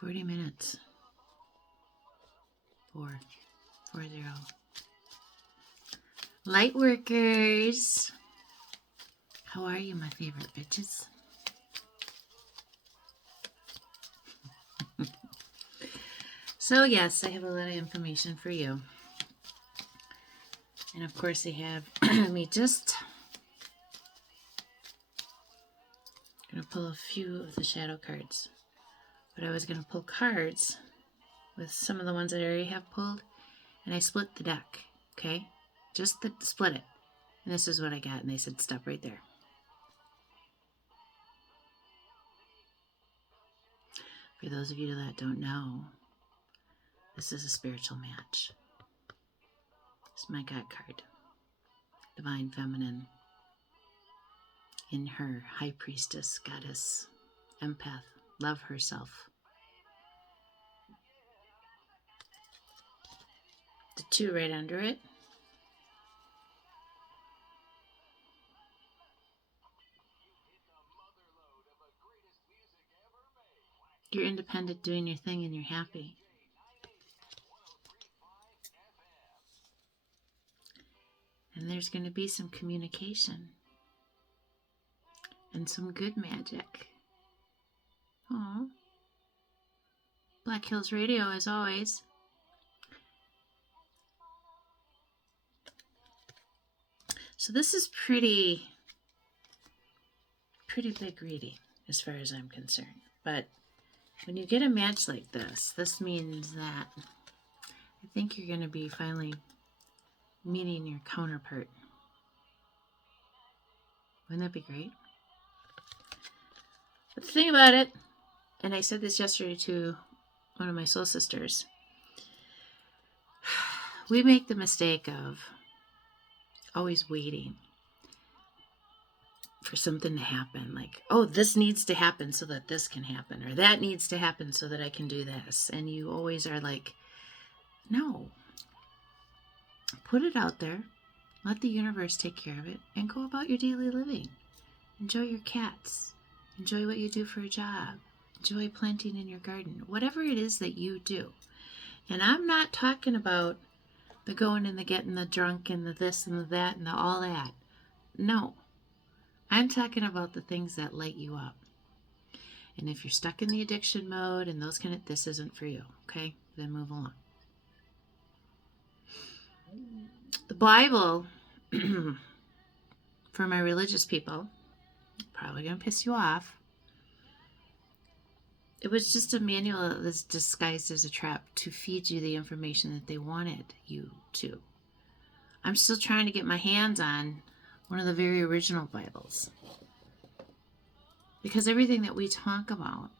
40 minutes. 440. Lightworkers. How are you, my favorite bitches? So yes, I have a lot of information for you. And of course they have me just going to pull a few of the shadow cards. But I was going to pull cards with some of the ones that I already have pulled. And I split the deck. Okay? Just split it. And this is what I got. And they said stop right there. For those of you that don't know, this is a spiritual match. It's my God card. Divine Feminine. In her, High Priestess, Goddess, Empath, Love Herself. The 2 right under it. You're independent, doing your thing, and you're happy. And there's going to be some communication. And some good magic. Aww. Black Hills Radio, as always. So this is pretty big reading, as far as I'm concerned. But when you get a match like this means that I think you're going to be finally meeting your counterpart. Wouldn't that be great? But the thing about it, and I said this yesterday to one of my soul sisters, we make the mistake of always waiting for something to happen. Like, oh, this needs to happen so that this can happen, or that needs to happen so that I can do this. And you always are like, no. Put it out there. Let the universe take care of it and go about your daily living. Enjoy your cats. Enjoy what you do for a job. Enjoy planting in your garden. Whatever it is that you do. And I'm not talking about the going and the getting the drunk and the this and the that and the all that. No. I'm talking about the things that light you up. And if you're stuck in the addiction mode and those this isn't for you. Okay? Then move along. The Bible, for my religious people, probably going to piss you off. It was just a manual that was disguised as a trap to feed you the information that they wanted you to. I'm still trying to get my hands on one of the very original Bibles. Because everything that we talk about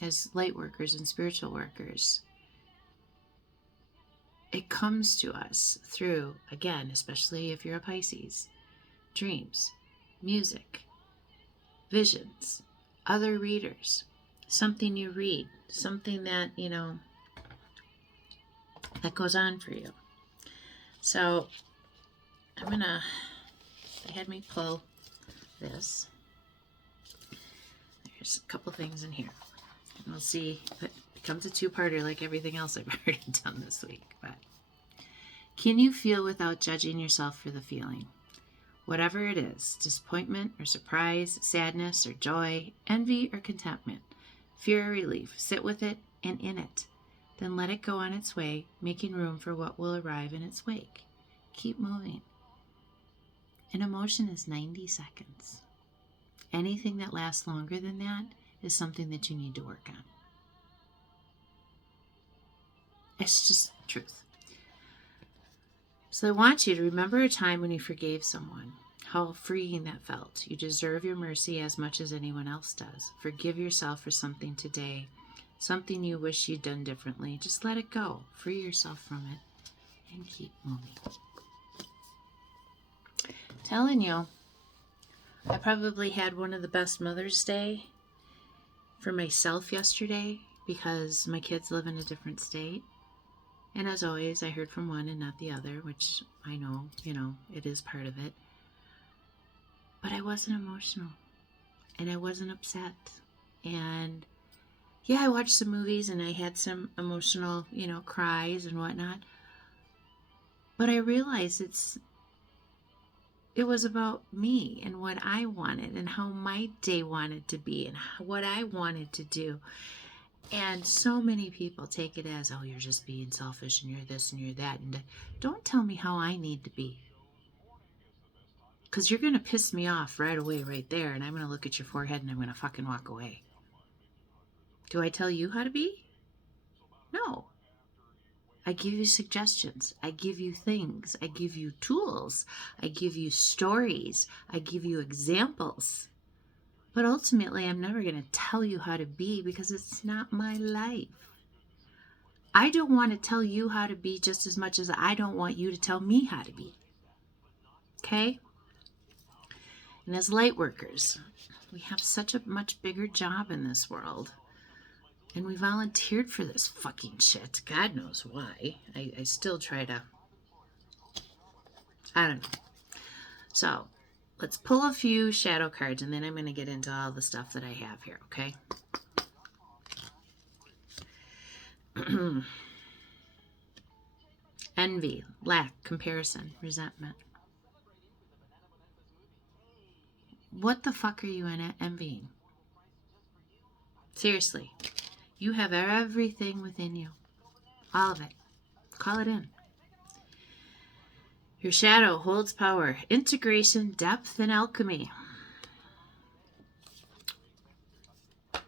as light workers and spiritual workers, it comes to us through, again, especially if you're a Pisces, dreams, music, visions, other readers, something you read, something that, that goes on for you. So they had me pull this. There's a couple things in here. And we'll see if it becomes a two-parter like everything else I've already done this week. But can you feel without judging yourself for the feeling? Whatever it is, disappointment or surprise, sadness or joy, envy or contentment, fear or relief, sit with it and in it. Then let it go on its way, making room for what will arrive in its wake. Keep moving. An emotion is 90 seconds. Anything that lasts longer than that is something that you need to work on. It's just truth. So I want you to remember a time when you forgave someone, how freeing that felt. You deserve your mercy as much as anyone else does. Forgive yourself for something today, something you wish you'd done differently. Just let it go. Free yourself from it and keep moving. Telling you, I probably had one of the best Mother's Day for myself yesterday because my kids live in a different state. And as always, I heard from one and not the other, which I know, it is part of it. But I wasn't emotional and I wasn't upset. And Yeah, I watched some movies and I had some emotional, cries and whatnot. But I realized it was about me and what I wanted and how my day wanted to be and what I wanted to do. And so many people take it as, oh, you're just being selfish and you're this and you're that. And don't tell me how I need to be. Because you're going to piss me off right away, right there. And I'm going to look at your forehead and I'm going to fucking walk away. Do I tell you how to be? No. I give you suggestions. I give you things. I give you tools. I give you stories. I give you examples. But ultimately, I'm never going to tell you how to be because it's not my life. I don't want to tell you how to be just as much as I don't want you to tell me how to be. Okay? And as light workers, we have such a much bigger job in this world. And we volunteered for this fucking shit. God knows why. I still try to... I don't know. So, let's pull a few shadow cards and then I'm going to get into all the stuff that I have here, okay? Envy, lack, comparison, resentment. What the fuck are you envying? Seriously. You have everything within you. All of it. Call it in. Your shadow holds power, integration, depth, and alchemy. A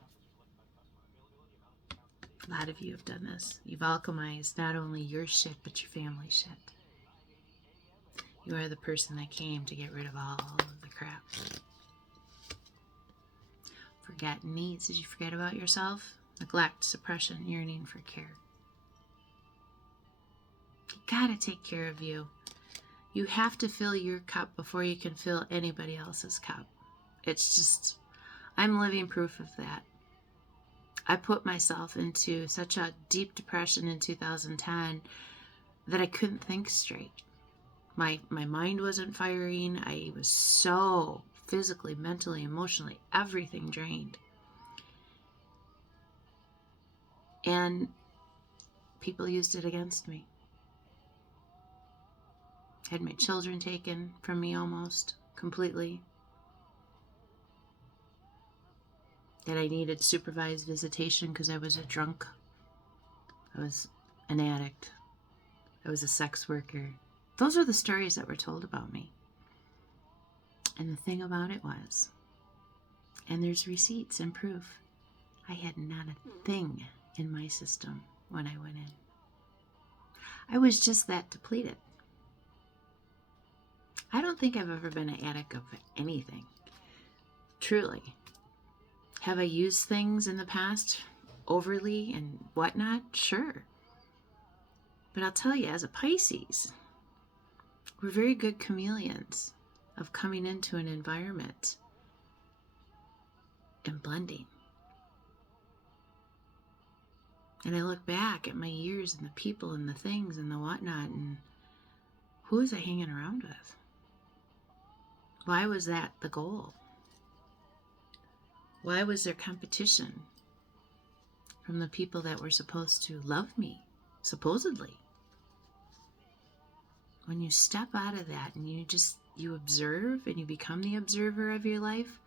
lot of you have done this. You've alchemized not only your shit, but your family shit. You are the person that came to get rid of all of the crap. Forget needs. Did you forget about yourself? Neglect, suppression, yearning for care. You gotta take care of you. You have to fill your cup before you can fill anybody else's cup. It's just, I'm living proof of that. I put myself into such a deep depression in 2010 that I couldn't think straight. My mind wasn't firing. I was so physically, mentally, emotionally, everything drained. And people used it against me. Had my children taken from me almost completely. That I needed supervised visitation because I was a drunk. I was an addict. I was a sex worker. Those are the stories that were told about me. And the thing about it was, and there's receipts and proof, I had not a thing in my system when I went in. I was just that depleted. I don't think I've ever been an addict of anything. Truly. Have I used things in the past overly and whatnot? Sure. But I'll tell you, as a Pisces, we're very good chameleons of coming into an environment and blending. And I look back at my years and the people and the things and the whatnot, and who was I hanging around with? Why was that the goal? Why was there competition from the people that were supposed to love me, supposedly? When you step out of that and you observe and you become the observer of your life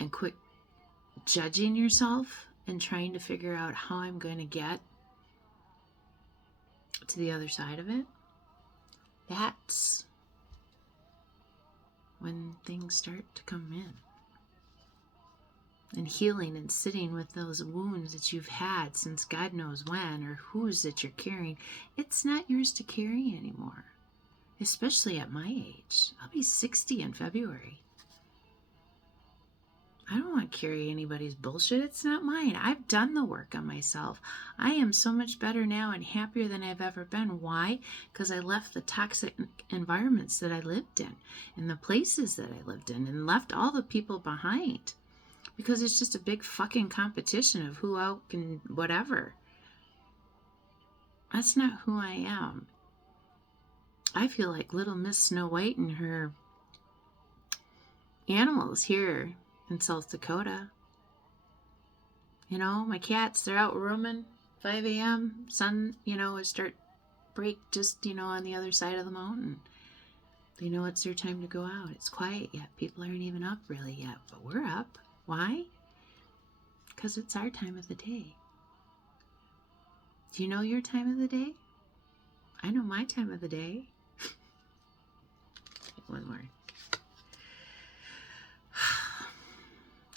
and quit judging yourself and trying to figure out how I'm going to get to the other side of it, that's when things start to come in. And healing and sitting with those wounds that you've had since God knows when, or whose that you're carrying, it's not yours to carry anymore. Especially at my age. I'll be 60 in February. I don't want to carry anybody's bullshit. It's not mine. I've done the work on myself. I am so much better now and happier than I've ever been. Why? Because I left the toxic environments that I lived in and the places that I lived in and left all the people behind. Because it's just a big fucking competition of who out can whatever. That's not who I am. I feel like little Miss Snow White and her animals here in South Dakota. My cats, they're out roaming, 5 a.m., sun, it start break just, on the other side of the mountain. They know it's their time to go out. It's quiet yet. People aren't even up really yet, but we're up. Why? Because it's our time of the day. Do you know your time of the day? I know my time of the day. One more.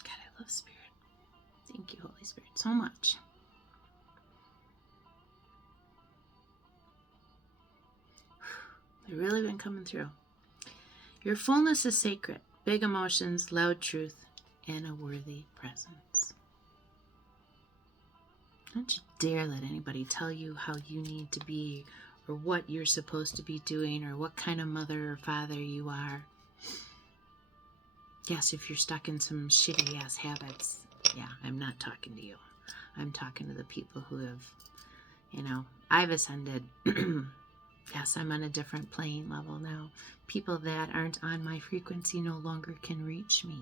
God, I love Spirit. Thank you, Holy Spirit, so much. They've really been coming through. Your fullness is sacred. Big emotions, loud truth, and a worthy presence. Don't you dare let anybody tell you how you need to be, or what you're supposed to be doing, or what kind of mother or father you are. Yes, if you're stuck in some shitty ass habits, yeah, I'm not talking to you. I'm talking to the people who have, I've ascended. Yes, I'm on a different playing level now. People that aren't on my frequency no longer can reach me.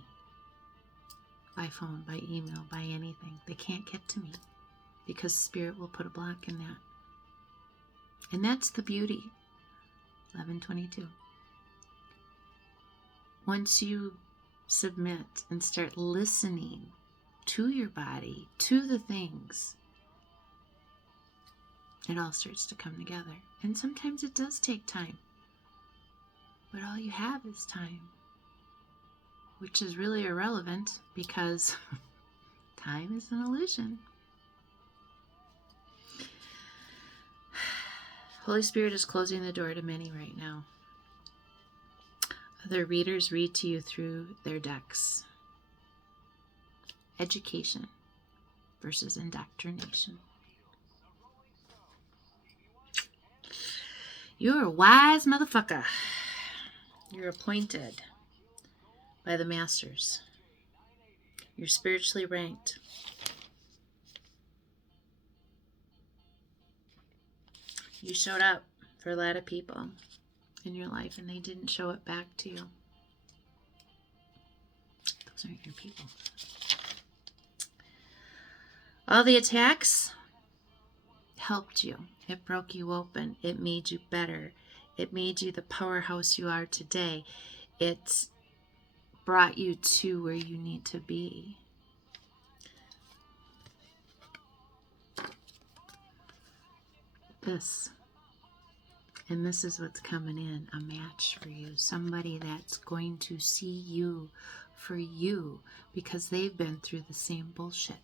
By phone, by email, by anything. They can't get to me because Spirit will put a block in that. And that's the beauty. 11:22. Once you submit and start listening to your body, to the things, it all starts to come together. And sometimes it does take time. But all you have is time. Which is really irrelevant because time is an illusion. Holy Spirit is closing the door to many right now. Other readers read to you through their decks. Education versus indoctrination. You're a wise motherfucker. You're appointed by the masters. You're spiritually ranked. You showed up for a lot of people in your life and they didn't show it back to you. Those aren't your people. All the attacks helped you. It broke you open. It made you better. It made you the powerhouse you are today. It brought you to where you need to be. This is what's coming in, a match for you. Somebody that's going to see you for you because they've been through the same bullshit.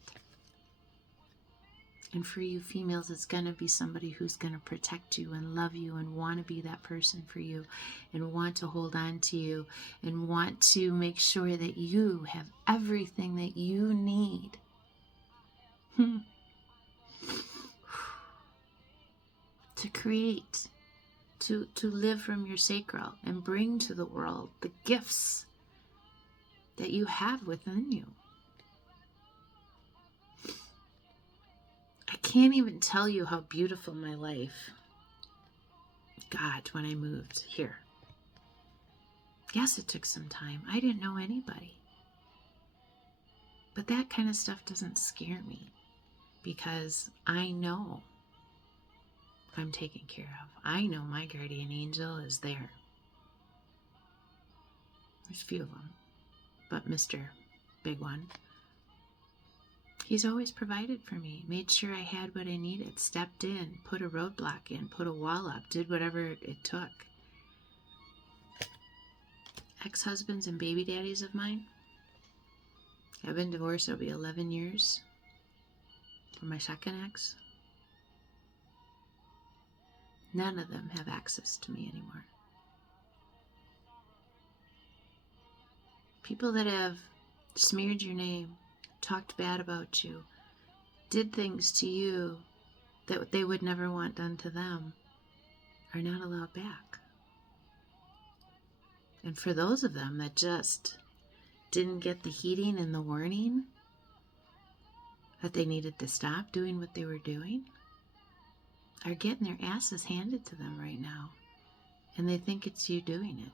And for you females, it's going to be somebody who's going to protect you and love you and want to be that person for you and want to hold on to you and want to make sure that you have everything that you need. To create, to live from your sacral and bring to the world the gifts that you have within you. I can't even tell you how beautiful my life got when I moved here. Yes, it took some time. I didn't know anybody. But that kind of stuff doesn't scare me because I know I'm taken care of. I know my guardian angel is there. There's a few of them. But Mr. Big One, he's always provided for me, made sure I had what I needed, stepped in, put a roadblock in, put a wall up, did whatever it took. Ex-husbands and baby daddies of mine, I've been divorced, it'll be 11 years for my second ex. None of them have access to me anymore. People that have smeared your name, talked bad about you, did things to you that they would never want done to them, are not allowed back. And for those of them that just didn't get the heeding and the warning that they needed to stop doing what they were doing, are getting their asses handed to them right now. And they think it's you doing it.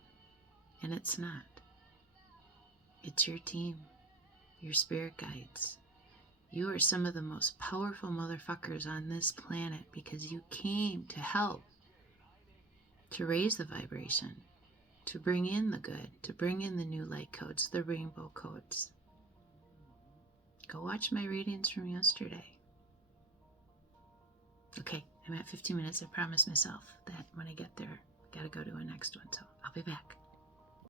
And it's not. It's your team, your spirit guides, You are some of the most powerful motherfuckers on this planet because you came to help, to raise the vibration, to bring in the good, to bring in the new light codes, the rainbow codes. Go watch my readings from yesterday. Okay, I'm at 15 minutes. I promised myself that when I get there, I gotta go to a next one, so I'll be back.